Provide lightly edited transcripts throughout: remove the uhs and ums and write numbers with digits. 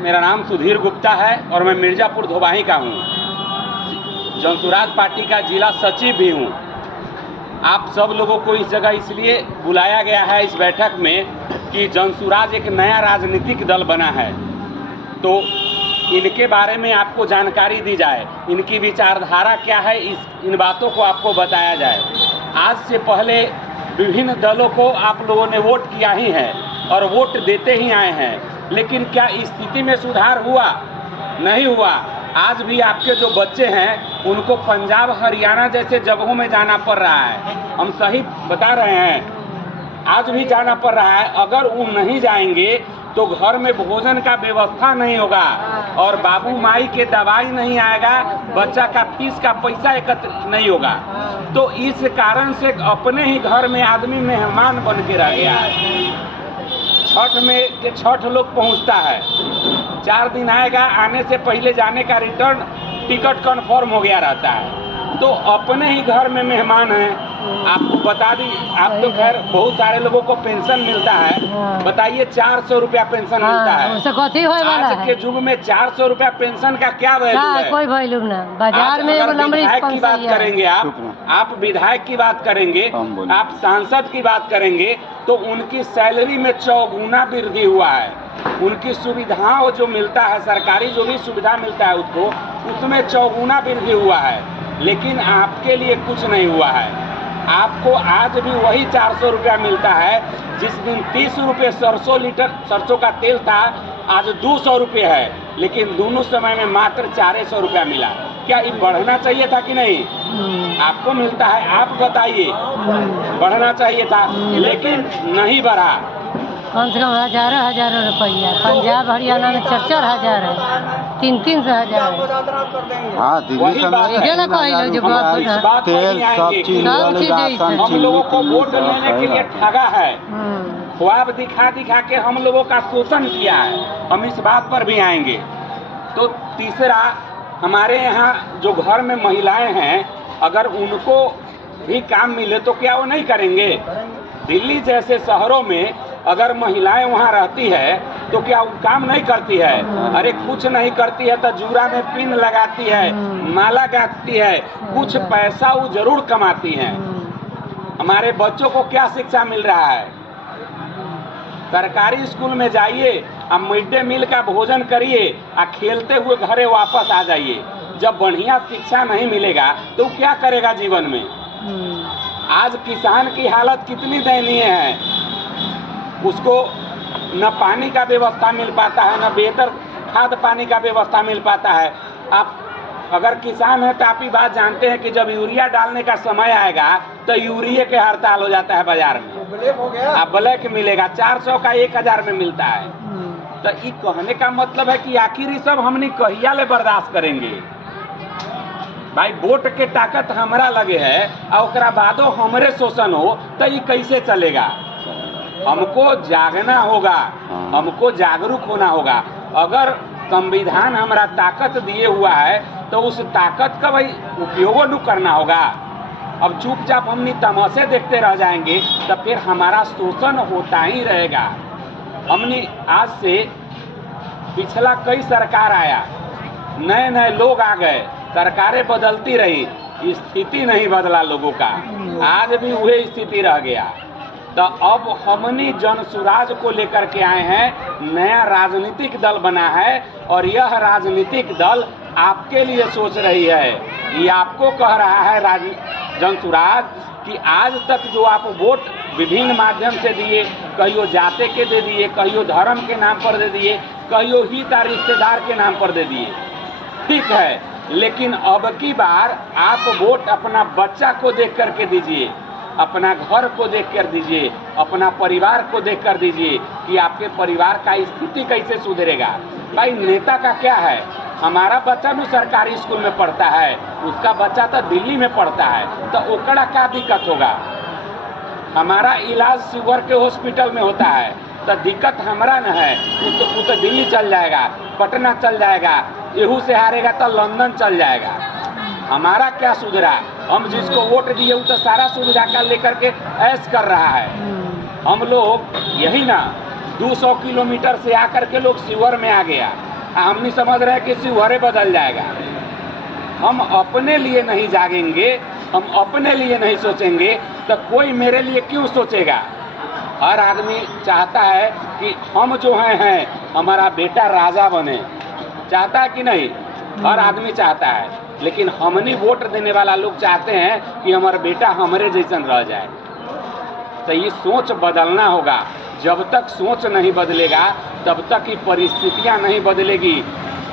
मेरा नाम सुधीर गुप्ता है और मैं मिर्ज़ापुर धोबाही का हूँ। जनसुराज पार्टी का जिला सचिव भी हूँ। आप सब लोगों को इस जगह इसलिए बुलाया गया है इस बैठक में कि जनसुराज एक नया राजनीतिक दल बना है, तो इनके बारे में आपको जानकारी दी जाए, इनकी विचारधारा क्या है, इन बातों को आपको बताया जाए। आज से पहले विभिन्न दलों को आप लोगों ने वोट किया ही है और वोट देते ही आए हैं, लेकिन क्या स्थिति में सुधार हुआ? नहीं हुआ। आज भी आपके जो बच्चे हैं उनको पंजाब हरियाणा जैसे जगहों में जाना पड़ रहा है। हम सही बता रहे हैं, आज भी जाना पड़ रहा है। अगर वो नहीं जाएंगे तो घर में भोजन का व्यवस्था नहीं होगा और बाबू माई के दवाई नहीं आएगा, बच्चा का फीस का पैसा एकत्र नहीं होगा। तो इस कारण से अपने ही घर में आदमी मेहमान बन के रह गया है। छठ लोग पहुंचता है, 4 दिन आएगा, आने से पहले जाने का रिटर्न टिकट कन्फर्म हो गया रहता है। तो अपने ही घर में मेहमान हैं। आपको बता दी, आप तो खैर बहुत सारे लोगों को पेंशन मिलता है, बताइए 400 रुपया पेंशन मिलता है। आज के युग में 400 रुपया पेंशन का क्या वैल्यू है? कोई वैल्यू ना। बाजार में विधायक की बात करेंगे, आप विधायक की बात करेंगे, आप सांसद की बात करेंगे, तो उनकी सैलरी में 4 गुना वृद्धि हुआ है। उनकी सुविधाओं जो मिलता है, सरकारी जो भी सुविधा मिलता है उसको, उसमें 4 गुना वृद्धि हुआ है। लेकिन आपके लिए कुछ नहीं हुआ है। आपको आज भी वही 400 रुपया मिलता है। जिस दिन 30 रुपये सरसों का तेल था, आज 200 रुपये है, लेकिन दोनों समय में मात्र 400 रुपया मिला। क्या ये बढ़ना चाहिए था कि नहीं? आपको मिलता है, आप बताइए, बढ़ना चाहिए था, लेकिन नहीं बढ़ा। कम से कम हजारों रुपया। पंजाब हरियाणा में 4 हजार है, 3 हजार है। हाँ, वही बात है। तेल, सब चीज, हम लोगों को वोट लेने के लिए ठगा है, ख्वाब दिखा के हम लोगों का शोषण किया है। हम इस बात पर भी आएंगे। तो तीसरा, हमारे यहाँ जो घर में महिलाएं हैं, अगर उनको भी काम मिले तो क्या वो नहीं करेंगे? दिल्ली जैसे शहरों में अगर महिलाएं वहाँ रहती है तो क्या वो काम नहीं करती है? अरे कुछ नहीं करती है तो जूरा में पिन लगाती है, माला गाँथती है, कुछ पैसा वो जरूर कमाती हैं। हमारे बच्चों को क्या शिक्षा मिल रहा है? सरकारी स्कूल में जाइए, अब मिड डे मील का भोजन करिए, खेलते हुए घरे वापस आ जाइए। जब बढ़िया शिक्षा नहीं मिलेगा तो क्या करेगा जीवन में? आज किसान की हालत कितनी दयनीय है। उसको न पानी का व्यवस्था मिल पाता है, न बेहतर खाद पानी का व्यवस्था मिल पाता है। आप अगर किसान है तो आप ही बात जानते हैं कि जब यूरिया डालने का समय आएगा तो यूरिया के हड़ताल हो जाता है बाजार में। ब्लैक हो गया, आप ब्लैक मिलेगा, 400 का 1000 में मिलता है। तो ये कहने का मतलब है कि आखिर सब हमने कहिया ले बर्दाश्त करेंगे? भाई वोट के ताकत हमरा लगे है और ओकरा बादो हमरे शोषण हो तो ये कैसे चलेगा? हमको जागना होगा, हमको जागरूक होना होगा। अगर संविधान हमारा ताकत दिए हुआ है तो उस ताकत का भाई उपयोग न करना होगा। अब चुपचाप हमने तमाशे देखते रह जाएंगे तो फिर हमारा शोषण होता ही रहेगा। हमने आज से पिछला कई सरकार आया, नए लोग आ गए, सरकारें बदलती रही, स्थिति नहीं बदला लोगों का, आज भी वही स्थिति रह गया। तो अब हमने जनसुराज को लेकर के आए हैं, नया राजनीतिक दल बना है और यह राजनीतिक दल आपके लिए सोच रही है। ये आपको कह रहा है जनसुराज कि आज तक जो आप वोट विभिन्न माध्यम से दिए, कहियो जाते के दे दिए, कहियो धर्म के नाम पर दे दिए, कहियो हित रिश्तेदार के नाम पर दे दिए, ठीक है, लेकिन अब की बार आप वोट अपना बच्चा को देख करके दीजिए, अपना घर को देख कर दीजिए, अपना परिवार को देख कर दीजिए कि आपके परिवार का स्थिति कैसे सुधरेगा। भाई नेता का क्या है? हमारा बच्चा भी सरकारी स्कूल में पढ़ता है, उसका बच्चा तो दिल्ली में पढ़ता है, तो ओकरा क्या दिक्कत होगा? हमारा इलाज शुगर के हॉस्पिटल में होता है तो दिक्कत हमारा न है, वो तो दिल्ली चल जाएगा, पटना चल जाएगा, एहू से हारेगा तो लंदन चल जाएगा। हमारा क्या सुधरा? हम जिसको वोट दिए वो तो सारा सुविधा का लेकर के ऐश कर रहा है। हम लोग यही ना 200 किलोमीटर से आकर के लोग शिवर में आ गया, हम नहीं समझ रहे हैं कि शिवहरे बदल जाएगा। हम अपने लिए नहीं जागेंगे, हम अपने लिए नहीं सोचेंगे तो कोई मेरे लिए क्यों सोचेगा। हर आदमी चाहता है कि हम जो हैं हमारा बेटा राजा बने, चाहता है कि नहीं? हर आदमी चाहता है, लेकिन हमनी वोट देने वाला लोग चाहते हैं कि हमारा बेटा हमारे जैसन रह जाए। तो ये सोच बदलना होगा। जब तक सोच नहीं बदलेगा तब तक ही परिस्थितियां नहीं बदलेगी,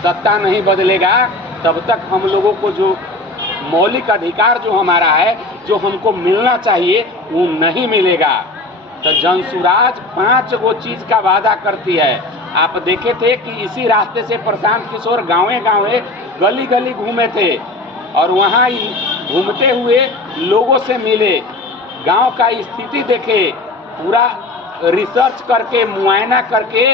सत्ता नहीं बदलेगा, तब तक हम लोगों को जो मौलिक अधिकार जो हमारा है, जो हमको मिलना चाहिए, वो नहीं मिलेगा। तो जनसुराज 5 गो चीज का वादा करती है। आप देखे थे कि इसी रास्ते से प्रशांत किशोर गाँवे गाँवे गली गली घूमे थे और वहाँ घूमते हुए लोगों से मिले, गांव का स्थिति देखे, पूरा रिसर्च करके मुआयना करके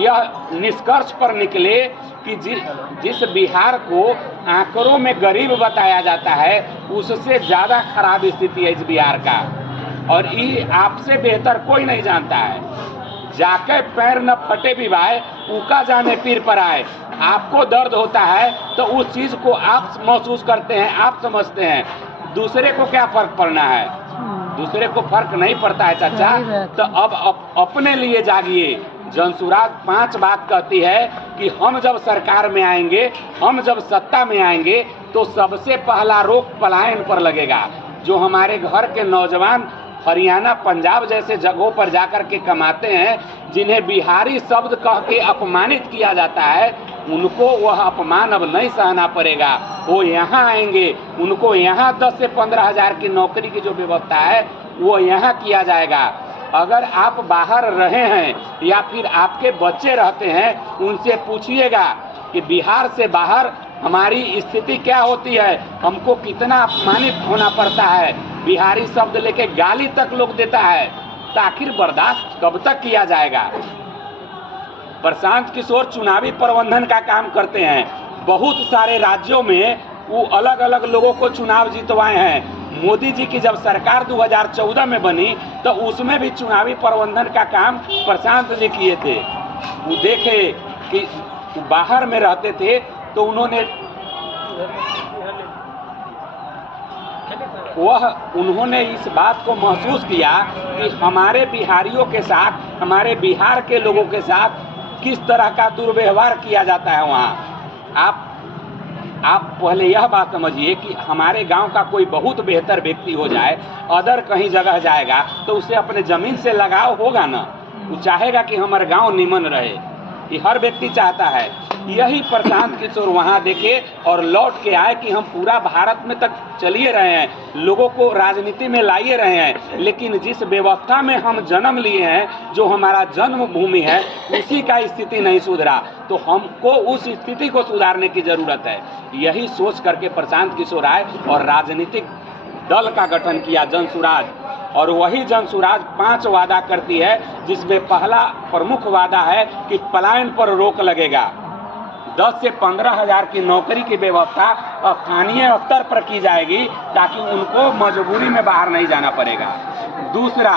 यह निष्कर्ष पर निकले कि जिस बिहार को आंकड़ों में गरीब बताया जाता है उससे ज़्यादा खराब स्थिति है इस बिहार का, और ये आपसे बेहतर कोई नहीं जानता है। जाके पैर न फटे भी भाई, ऊका जाने पीर पर आए। आपको दर्द होता है तो उस चीज़ को आप महसूस करते हैं, आप समझते हैं, दूसरे को क्या फर्क पड़ना है? दूसरे को फर्क नहीं पड़ता है चाचा। तो अब अपने लिए जागिए। जनसुराज 5 बात कहती है कि हम जब सरकार में आएंगे, हम जब सत्ता में आएंगे तो सबसे पहला रोक पलायन पर लगेगा। जो हमारे घर के नौजवान हरियाणा पंजाब जैसे जगहों पर जाकर के कमाते हैं, जिन्हें बिहारी शब्द कह के अपमानित किया जाता है, उनको वह अपमान अब नहीं सहना पड़ेगा। वो यहाँ आएंगे, उनको यहाँ 10 से 15 हज़ार की नौकरी की जो व्यवस्था है वो यहाँ किया जाएगा। अगर आप बाहर रहे हैं या फिर आपके बच्चे रहते हैं, उनसे पूछिएगा कि बिहार से बाहर हमारी स्थिति क्या होती है, हमको कितना अपमानित होना पड़ता है। बिहारी शब्द लेके गाली तक लोग देता है, तो आखिर बर्दाश्त कब तक किया जाएगा। प्रशांत किशोर चुनावी प्रबंधन का काम करते हैं। बहुत सारे राज्यों में वो अलग अलग लोगों को चुनाव जितवाए हैं। मोदी जी की जब सरकार 2014 में बनी तो उसमें भी चुनावी प्रबंधन का काम प्रशांत जी किए थे। वो देखे कि बाहर में रहते थे तो उन्होंने इस बात को महसूस किया कि हमारे बिहारियों के साथ, हमारे बिहार के लोगों के साथ किस तरह का दुर्व्यवहार किया जाता है वहाँ। आप पहले यह बात समझिए कि हमारे गांव का कोई बहुत बेहतर व्यक्ति हो जाए, अदर कहीं जगह जाएगा तो उसे अपने ज़मीन से लगाव होगा ना, वो चाहेगा कि हमारा गांव निमन रहे। ये हर व्यक्ति चाहता है। यही प्रशांत किशोर वहाँ देखे और लौट के आए कि हम पूरा भारत में तक चलिए रहे हैं, लोगों को राजनीति में लाइए रहे हैं, लेकिन जिस व्यवस्था में हम जन्म लिए हैं, जो हमारा जन्मभूमि है, उसी का स्थिति नहीं सुधरा, तो हमको उस स्थिति को सुधारने की ज़रूरत है। यही सोच करके प्रशांत किशोर आए और राजनीतिक दल का गठन किया, जनसुराज। और वही जनसुराज 5 वादा करती है, जिसमें पहला प्रमुख वादा है कि पलायन पर रोक लगेगा। 10 से 15 हज़ार की नौकरी की व्यवस्था स्थानीय स्तर पर की जाएगी ताकि उनको मजबूरी में बाहर नहीं जाना पड़ेगा। दूसरा,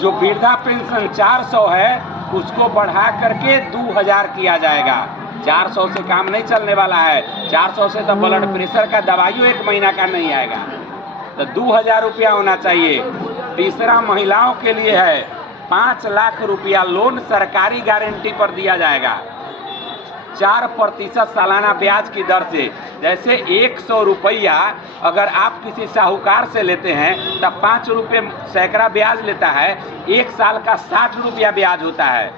जो वृद्धा पेंशन 400 है उसको बढ़ा करके 2000 किया जाएगा। 400 से काम नहीं चलने वाला है। 400 से तो ब्लड प्रेशर का दवाइयों 1 महीना का नहीं आएगा, तो 2000 रुपया होना चाहिए। तीसरा, महिलाओं के लिए है 5 लाख रुपया लोन सरकारी गारंटी पर दिया जाएगा, 4% सालाना ब्याज की दर से। जैसे 100 रुपया अगर आप किसी साहूकार से लेते हैं तब 5 रुपये सैकड़ा ब्याज लेता है, 1 साल का 60 रुपया ब्याज होता है।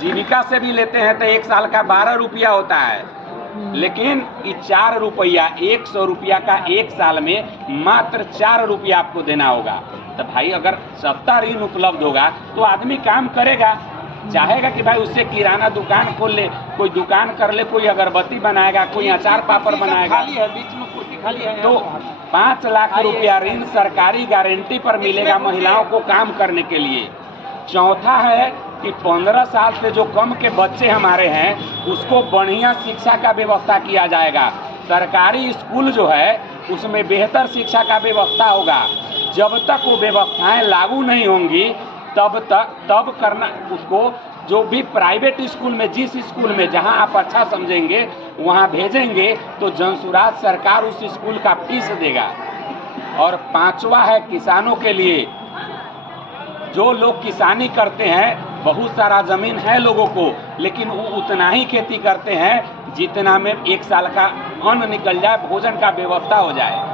जीविका से भी लेते हैं तो 1 साल का 12 रुपया होता है, लेकिन ये 4 रुपया, 100 रुपया का 1 साल में मात्र 4 रुपया आपको देना होगा। तो भाई अगर सस्ता ऋण उपलब्ध होगा तो आदमी काम करेगा, चाहेगा कि भाई उससे किराना दुकान खोल ले, कोई दुकान कर ले, कोई अगरबत्ती बनाएगा, कोई अचार पापड़ बनाएगा। तो 5 लाख रुपया ऋण सरकारी गारंटी पर मिलेगा महिलाओं को काम करने के लिए। चौथा है कि 15 साल से जो कम के बच्चे हमारे हैं उसको बढ़िया शिक्षा का व्यवस्था किया जाएगा। सरकारी स्कूल जो है उसमें बेहतर शिक्षा का व्यवस्था होगा। जब तक वो व्यवस्थाएं लागू नहीं होंगी तब करना उसको जो भी प्राइवेट स्कूल में, जिस स्कूल में जहां आप अच्छा समझेंगे वहां भेजेंगे तो जनसुराज सरकार उस स्कूल का फीस देगा। और पांचवा है किसानों के लिए। जो लोग किसानी करते हैं, बहुत सारा जमीन है लोगों को, लेकिन वो उतना ही खेती करते हैं जितना में एक साल का अन्न निकल जाए, भोजन का व्यवस्था हो जाए।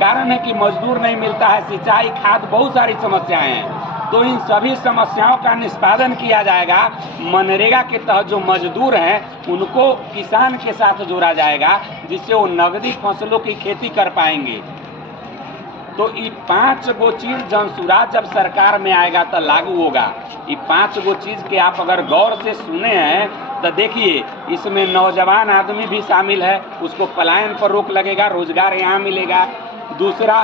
कारण है कि मजदूर नहीं मिलता है, सिंचाई, खाद, बहुत सारी समस्याएं हैं। तो इन सभी समस्याओं का निष्पादन किया जाएगा। मनरेगा के तहत जो मजदूर हैं उनको किसान के साथ जोड़ा जाएगा, जिससे वो नगदी फसलों की खेती कर पाएंगे। तो ये 5 गो चीज जनसुराज जब सरकार में आएगा तो लागू होगा। ये 5 गो चीज के आप अगर गौर से सुने हैं तो देखिए, इसमें नौजवान आदमी भी शामिल है, उसको पलायन पर रोक लगेगा, रोजगार यहाँ मिलेगा। दूसरा,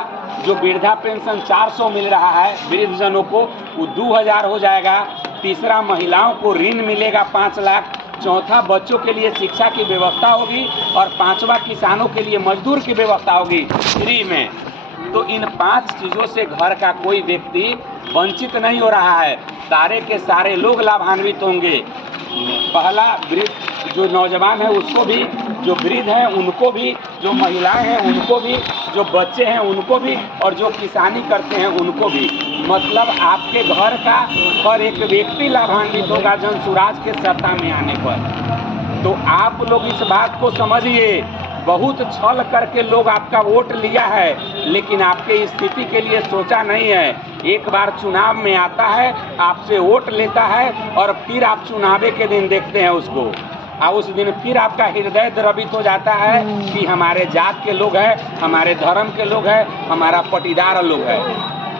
जो वृद्धा पेंशन 400 मिल रहा है वृद्ध जनों को, वो 2000 हो जाएगा। तीसरा, महिलाओं को ऋण मिलेगा 5 लाख। चौथा, बच्चों के लिए शिक्षा की व्यवस्था होगी। और पांचवा, किसानों के लिए मजदूर की व्यवस्था होगी फ्री में। तो इन 5 चीज़ों से घर का कोई व्यक्ति वंचित नहीं हो रहा है, सारे के सारे लोग लाभान्वित होंगे। पहला, वृद्ध जो नौजवान है उसको भी, जो वृद्ध हैं उनको भी, जो महिलाएं हैं उनको भी, जो बच्चे हैं उनको भी, और जो किसानी करते हैं उनको भी। मतलब आपके घर का हर एक व्यक्ति लाभान्वित होगा जनसुराज के सत्ता में आने पर। तो आप लोग इस बात को समझिए। बहुत छल करके लोग आपका वोट लिया है, लेकिन आपके स्थिति के लिए सोचा नहीं है। एक बार चुनाव में आता है, आपसे वोट लेता है, और फिर आप चुनावे के दिन देखते हैं उसको, और उस दिन फिर आपका हृदय द्रवित हो जाता है कि हमारे जात के लोग हैं, हमारे धर्म के लोग हैं, हमारा पटीदार लोग है।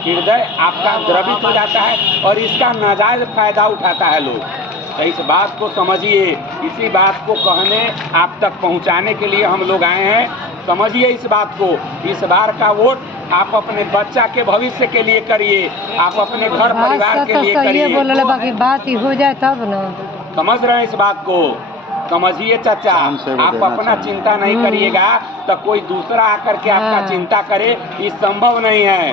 हृदय आपका द्रवित हो जाता है और इसका नाजायज फायदा उठाता है लोग। तो इस बात को समझिए। इसी बात को कहने, आप तक पहुंचाने के लिए हम लोग आए हैं। समझिए इस बात को। इस बार का वोट आप अपने बच्चा के भविष्य के लिए करिए, आप अपने घर परिवार के लिए करिए। बोलले बाकी बात ही हो जाए तब ना। समझ रहे हैं इस बात को? समझिए चाचा, आप अपना चिंता नहीं करिएगा तो कोई दूसरा आकर के आपका चिंता करे, ये संभव नहीं है।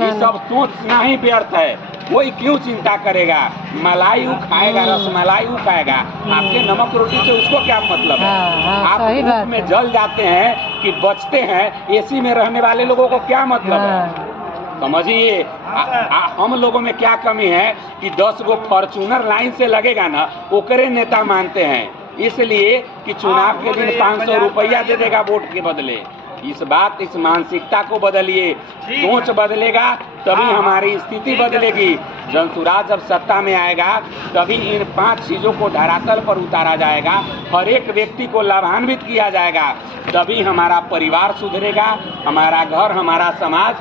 ये सब सोचना ही व्यर्थ है। कोई क्यों चिंता करेगा? मलाई वो खाएगा, रसमलाई वो खाएगा, आपके नमक रोटी से उसको क्या मतलब है? आप धूप में जल जाते हैं कि बचते हैं, एसी में रहने वाले लोगों को क्या मतलब है? समझिए। हम लोगों में क्या कमी है कि 10 गो फॉर्चूनर लाइन से लगेगा ना, ओकरे नेता मानते हैं, इसलिए कि चुनाव के दिन 500 रुपया दे देगा वोट के बदले। इस मानसिकता को बदलिए। सोच बदलेगा तभी हमारी स्थिति बदलेगी। जनसुराज जब सत्ता में आएगा तभी इन 5 चीज़ों को धरातल पर उतारा जाएगा, हर एक व्यक्ति को लाभान्वित किया जाएगा। तभी हमारा परिवार सुधरेगा, हमारा घर, हमारा समाज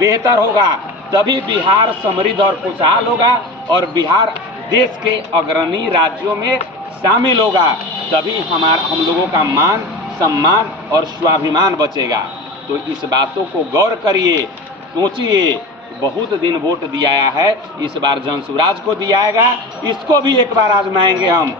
बेहतर होगा। तभी बिहार समृद्ध और खुशहाल होगा और बिहार देश के अग्रणी राज्यों में शामिल होगा। तभी हम लोगों का मान, सम्मान और स्वाभिमान बचेगा। तो इस बातों को गौर करिए, सोचिए। बहुत दिन वोट दिया है, इस बार जनसुराज को दियाएगा, इसको भी एक बार आजमाएंगे हम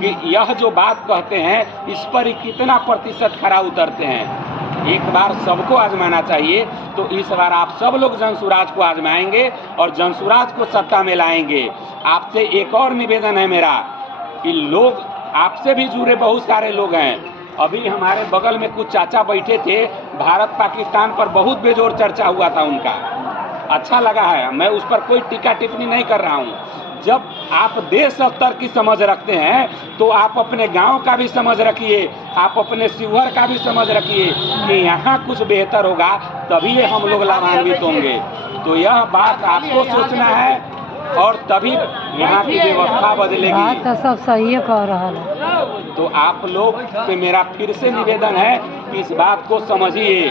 कि यह जो बात कहते हैं इस पर कितना प्रतिशत खरा उतरते हैं। एक बार सबको आजमाना चाहिए। तो इस बार आप सब लोग जनसुराज को आजमाएंगे और जनसुराज को सत्ता में लाएंगे। आपसे एक और निवेदन है मेरा कि लोग आपसे भी जुड़े बहुत सारे लोग हैं। अभी हमारे बगल में कुछ चाचा बैठे थे, भारत पाकिस्तान पर बहुत बेजोर चर्चा हुआ था उनका, अच्छा लगा है। मैं उस पर कोई टीका टिप्पणी नहीं कर रहा हूँ। जब आप देश स्तर की समझ रखते हैं तो आप अपने गांव का भी समझ रखिए, आप अपने शिवहर का भी समझ रखिए कि यहाँ कुछ बेहतर होगा, तभी हम लोग लाभान्वित होंगे। तो यह बात आपको सोचना है और तभी यहाँ की व्यवस्था बदलेगी। बात तो सब सही कह रहा है। तो आप लोग से मेरा फिर से निवेदन है कि इस बात को समझिए,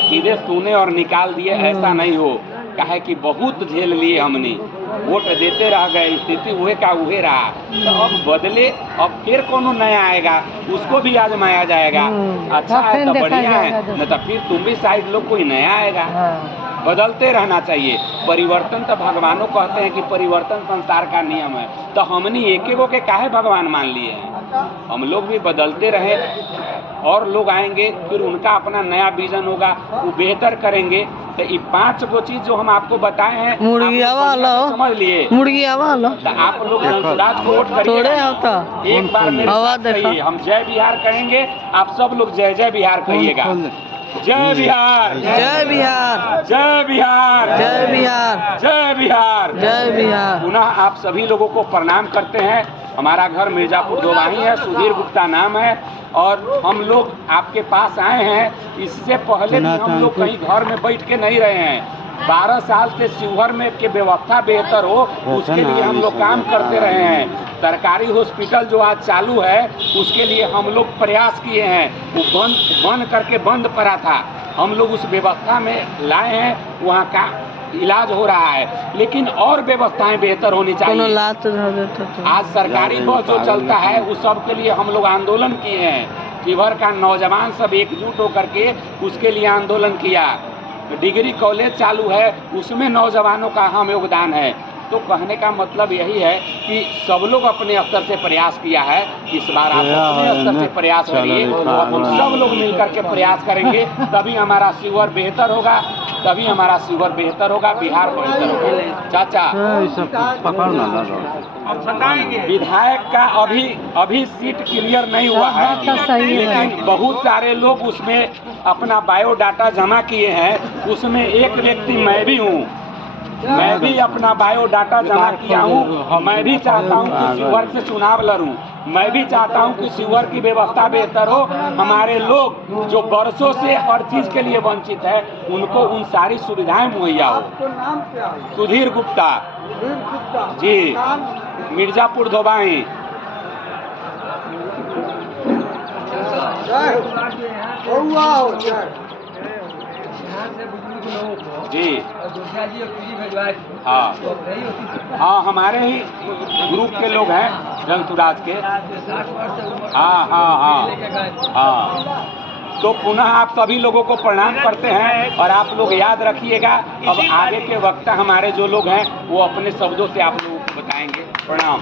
सीधे सुने और निकाल दिए ऐसा नहीं हो। काहे कि बहुत झेल लिए हमने, वोट देते रह गए, स्थिति हुए का हुए रहा। तो अब बदले, अब फिर कोनो नया आएगा, उसको भी आजमाया जाएगा। अच्छा है तो बढ़िया है, नहीं तो फिर तुम भी साइड लोग कोई नया आएगा। बदलते रहना चाहिए। परिवर्तन तो भगवानों कहते हैं कि परिवर्तन संसार का नियम है। तो हमने एक के काहे भगवान मान लिए हैं? हम लोग भी बदलते रहे और लोग आएंगे, फिर उनका अपना नया विजन होगा, वो बेहतर करेंगे। तो ये 5 गो चीज जो हम आपको बताए हैं, मुर्गिया आप लोग वाला बढ़िया से समझ लिए। मुर्गिया वाला तो आप लोग धनसुराज को वोट थोड़े करिए। होता एक बार मेरे आवाज साथ देखा। कहिए, हम जय बिहार कहेंगे, आप सब लोग जय जय बिहार कहिएगा। जय बिहार, जय बिहार, जय बिहार, जय बिहार, जय बिहार, जय बिहार। पुनः आप सभी लोगों को प्रणाम करते हैं। हमारा घर मिर्जापुर दोवाही है, सुधीर गुप्ता नाम है, और हम लोग आपके पास आए हैं। इससे पहले भी हम लोग कहीं घर में बैठ के नहीं रहे हैं। 12 साल से शिवहर में के व्यवस्था बेहतर हो, उसके लिए हम लोग काम करते रहे हैं। सरकारी हॉस्पिटल जो आज चालू है, उसके लिए हम लोग प्रयास किए हैं। वो बंद करके बंद पड़ा था, हम लोग उस व्यवस्था में लाए हैं, वहाँ का इलाज हो रहा है। लेकिन और व्यवस्थाएं बेहतर होनी चाहिए। लात धर देते तो। आज सरकारी बस जो चलता है, उस सब के लिए हम लोग आंदोलन किए हैं। शिवहर का नौजवान सब एकजुट होकर के उसके लिए आंदोलन किया। डिग्री कॉलेज चालू है, उसमें नौजवानों का अहम योगदान है। तो कहने का मतलब यही है कि सब लोग अपने स्तर से प्रयास किया है। इस बार आप अपने स्तर से प्रयास करिए, और हम सब लोग मिलकर के प्रयास करेंगे, तभी हमारा शिवहर बेहतर होगा, तभी हमारा शिवहर बेहतर होगा, बिहार बेहतर होगा। चाचा विधायक का अभी सीट क्लियर नहीं हुआ है, लेकिन बहुत सारे लोग उसमें अपना बायोडाटा जमा किए हैं। उसमें एक व्यक्ति मैं भी हूँ, मैं भी अपना बायोडाटा जमा किया हूँ। मैं भी चाहता हूँ कि शिवहर से चुनाव लड़ूं। मैं भी चाहता हूँ कि शिवहर की व्यवस्था बेहतर हो। हमारे लोग जो बरसों से हर चीज के लिए वंचित है, उनको उन सारी सुविधाएं मुहैया हो। सुधीर गुप्ता जी, मिर्जापुर दोवाही। जी हाँ हाँ, हमारे ही ग्रुप के लोग हैं, धनसुराज के। हाँ हाँ हाँ हाँ। तो पुनः आप सभी लोगों को प्रणाम करते हैं, और आप लोग याद रखिएगा, अब आगे के वक्ता हमारे जो लोग हैं वो अपने शब्दों से आप लोगों को बताएंगे। प्रणाम।